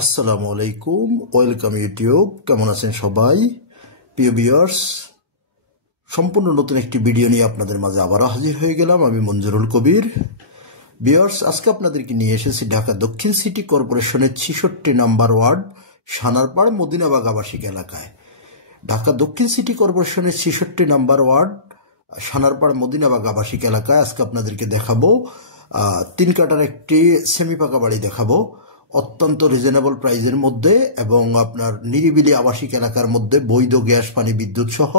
আসসালামু আলাইকুম, welcome YouTube. কেমন আছেন সবাই? প্রিয় ভিউয়ার্স, সম্পূর্ণ নতুন একটি ভিডিও নিয়ে আপনাদের মাঝে আবারও হাজির হয়ে গেলাম। আমি মঞ্জুরুল কবির। ভিউয়ার্স, আজকে আপনাদেরকে নিয়ে এসেছি ঢাকা দক্ষিণ সিটি কর্পোরেশনের 66 নম্বর ওয়ার্ড সানারপাড় মদিনাবাগ আবাসিক এলাকায়। ঢাকা দক্ষিণ সিটি কর্পোরেশনের 66 নম্বর ওয়ার্ড সানারপাড় মদিনাবাগ আবাসিক এলাকায় আজকে আপনাদেরকে দেখাবো 3 কাঠার একটি সেমি পাকা বাড়ি দেখাবো, অত্যন্ত রিজনেবল প্রাইজের মধ্যে এবং আপনার নিরিবিলি আবাসিক এলাকার মধ্যে বৈধ গ্যাস, পানি, বিদ্যুৎ সহ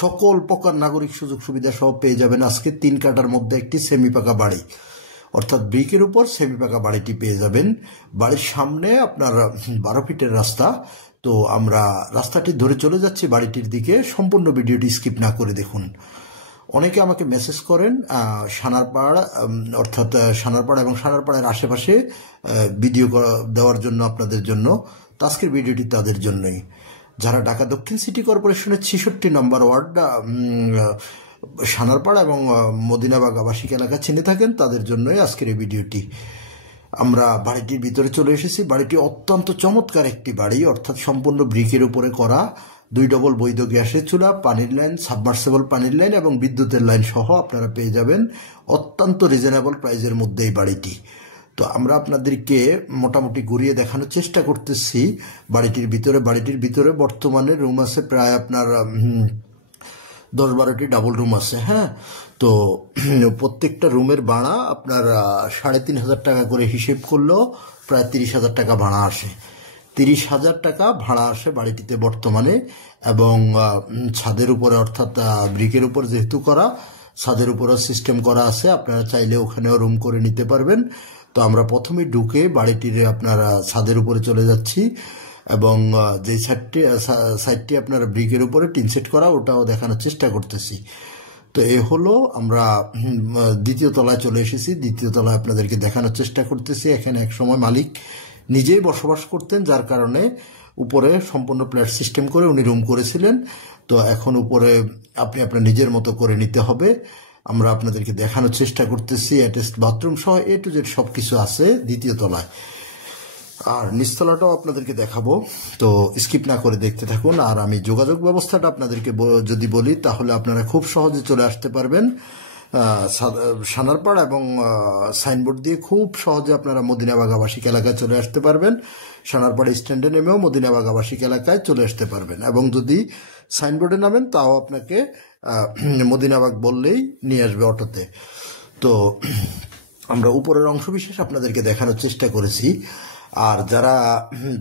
সকল প্রকার নাগরিক সুযোগ সুবিধা সহ পেয়ে যাবেন আজকে 3 কাঠার মধ্যে একটি সেমি পাকা বাড়ি, অর্থাৎ ব্রিকের উপর সেমি পাকা বাড়িটি পেয়ে যাবেন। বাড়ির সামনে আপনার 12 ফিটের রাস্তা। তো আমরা রাস্তাটি ধরে চলে যাচ্ছি বাড়িটির দিকে। সম্পূর্ণ ভিডিওটি স্কিপ না করে দেখুন। অনেকে আমাকে মেসেজ করেন সানারপাড়, অর্থাৎ সানারপাড় এবং সানারপাড়ের আশেপাশে ভিডিও দেওয়ার জন্য আপনাদের জন্য। তো আজকের ভিডিওটি তাদের জন্যই, যারা ঢাকা দক্ষিণ সিটি কর্পোরেশনের 66 নম্বর ওয়ার্ড সানারপাড় এবং মদিনাবাগ আবাসিক এলাকা চিনে থাকেন, তাদের জন্যই আজকের এই ভিডিওটি। আমরা বাড়িটির ভিতরে চলে এসেছি। বাড়িটি অত্যন্ত চমৎকার একটি বাড়ি, অর্থাৎ সম্পূর্ণ ব্রিকের উপরে করা, 2 ডবল বৈধ গ্যাসের চুলা, পানির লাইন, সাবমার্সেবল পানির লাইন এবং বিদ্যুতের লাইন সহ আপনারা পেয়ে যাবেন অত্যন্ত রিজনেবল প্রাইজের মধ্যে এই বাড়িটি। তো আমরা আপনাদেরকে মোটামুটি ঘুরিয়ে দেখানোর চেষ্টা করতেছি বাড়িটির ভিতরে। বাড়িটির ভিতরে বর্তমানে রুম আছে প্রায় আপনার 10-12টি ডাবল রুম আছে। হ্যাঁ, তো প্রত্যেকটা রুমের ভাড়া আপনার 3,500 টাকা করে হিসেব করলেও প্রায় 30,000 টাকা ভাড়া আসে। 30,000 টাকা ভাড়া আসে বাড়িটিতে বর্তমানে। এবং ছাদের উপরে, অর্থাৎ ব্রিকের উপর যেহেতু করা, ছাদের উপরও সিস্টেম করা আছে, আপনারা চাইলে ওখানেও রুম করে নিতে পারবেন। তো আমরা প্রথমে ঢুকে বাড়িটির আপনারা ছাদের উপরে চলে যাচ্ছি এবং যে সাইডটি আপনার ব্রিকের উপরে টিন সেট করা, ওটাও দেখানোর চেষ্টা করতেছি। তো এ হলো, আমরা দ্বিতীয় তলায় চলে এসেছি। দ্বিতীয় তলায় আপনাদেরকে দেখানোর চেষ্টা করতেছি। এখানে একসময় মালিক নিজেই বসবাস করতেন, যার কারণে উপরে সম্পূর্ণ ফ্ল্যাট সিস্টেম করে উনি রুম করেছিলেন। তো এখন উপরে আপনি আপনার নিজের মতো করে নিতে হবে। আমরা আপনাদেরকে দেখানোর চেষ্টা করতেছি। অ্যাটাচড বাথরুম সহ A to Z সবকিছু আছে দ্বিতীয় তলায়। আর নিচতলাটাও আপনাদেরকে দেখাবো, তো স্কিপ না করে দেখতে থাকুন। আর আমি যোগাযোগ ব্যবস্থাটা আপনাদেরকে যদি বলি, তাহলে আপনারা খুব সহজে চলে আসতে পারবেন সানারপাড় এবং সাইনবোর্ড দিয়ে খুব সহজে আপনারা মদিনাবাগ আবাসিক এলাকায় চলে আসতে পারবেন। সানারপাড় স্ট্যান্ডে নেমেও মদিনাবাগ আবাসিক এলাকায় চলে আসতে পারবেন। এবং যদি সাইনবোর্ডে নামেন, তাও আপনাকে মদিনাবাগ বললেই নিয়ে আসবে অটোতে। তো আমরা উপরের অংশ বিশেষ আপনাদেরকে দেখানোর চেষ্টা করেছি। আর যারা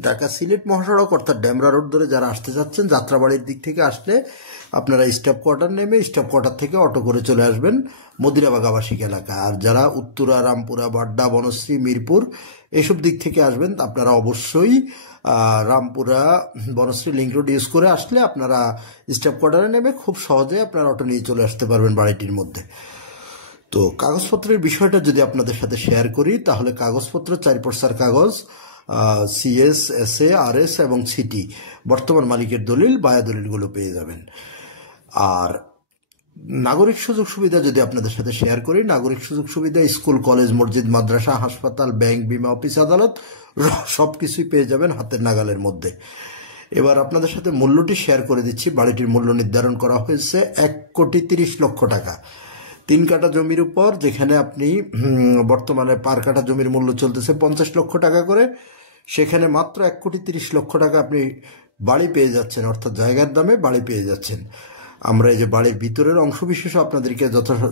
ঢাকা সিলেট মহাসড়ক অর্থাৎ ডেমরা রোড ধরে যারা আসতে চাচ্ছেন, যাত্রাবাড়ির দিক থেকে আসলে আপনারা স্টাফ কোয়ার্টার নেমে স্টাফ কোয়ার্টার থেকে অটো করে চলে আসবেন মদিনাবাগ আবাসিক এলাকা। আর যারা উত্তরা, রামপুরা, বাড্ডা, বনশ্রী, মিরপুর এসব দিক থেকে আসবেন, আপনারা অবশ্যই Rampura, Banasree link road use করে আসলে আপনারা স্টাফ কোয়ার্টারে নেমে খুব সহজে আপনারা অটো নিয়ে চলে আসতে পারবেন বাড়িটির মধ্যে। তো কাগজপত্রের বিষয়টা যদি আপনাদের সাথে শেয়ার করি, তাহলে কাগজপত্র 4 পর্সার কাগজ, CS, SA, RS এবং সিটি, বর্তমান মালিকের দলিল, বায়া দলিলগুলো পেয়ে যাবেন। আর নাগরিক সুযোগ সুবিধা যদি আপনাদের সাথে শেয়ার করি, নাগরিক সুযোগ সুবিধা স্কুল, কলেজ, মসজিদ, মাদ্রাসা, হাসপাতাল, ব্যাংক, বিমা অফিস, আদালত সবকিছুই পেয়ে যাবেন হাতের নাগালের মধ্যে। এবার আপনাদের সাথে মূল্যটি শেয়ার করে দিচ্ছি। বাড়িটির মূল্য নির্ধারণ করা হয়েছে 1,30,00,000 টাকা। 3 কাঠা জমির উপর, যেখানে আপনি বর্তমানে পার কাঠা জমির মূল্য চলতেছে 50 লক্ষ টাকা করে, সেখানে মাত্র 1,30,00,000 টাকা আপনি বাড়ি পেয়ে যাচ্ছেন, অর্থাৎ জায়গার দামে বাড়ি পেয়ে যাচ্ছেন। আমরা এই যে বাড়ির ভিতরের অংশ বিশেষ আপনাদেরকে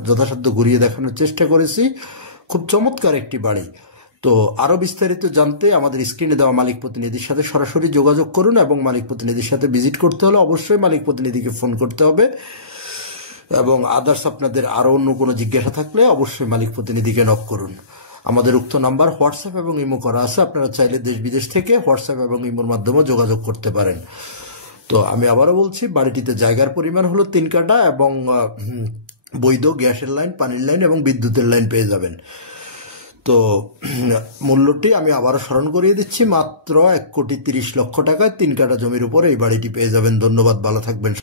যথাসাধ্য ঘুরিয়ে দেখানোর চেষ্টা করেছি। খুব চমৎকার একটি বাড়ি। তো আরও বিস্তারিত জানতে আমাদের স্ক্রিনে দেওয়া মালিক প্রতিনিধির সাথে সরাসরি যোগাযোগ করুন এবং মালিক প্রতিনিধির সাথে ভিজিট করতে হলে অবশ্যই মালিক প্রতিনিধিকে ফোন করতে হবে। এবং আদার্স আপনাদের আরও অন্য কোনো জিজ্ঞাসা থাকলে অবশ্যই মালিক প্রতিনিধিকে নক করুন। আমাদের উক্ত নাম্বার হোয়াটসঅ্যাপ এবং ইমো করা আছে, আপনারা চাইলে দেশ বিদেশ থেকে হোয়াটসঅ্যাপ এবং ইমোর মাধ্যমে যোগাযোগ করতে পারেন। তো আমি আবারও বলছি, বাড়িটিতে জায়গার পরিমাণ হলো 3 কাঠা এবং বৈধ গ্যাসের লাইন, পানির লাইন এবং বিদ্যুতের লাইন পেয়ে যাবেন। তো মূল্যটি আমি আবারও স্মরণ করিয়ে দিচ্ছি, মাত্র 1,30,00,000 টাকায় 3 কাঠা জমির উপর এই বাড়িটি পেয়ে যাবেন। ধন্যবাদ, ভালো থাকবেন।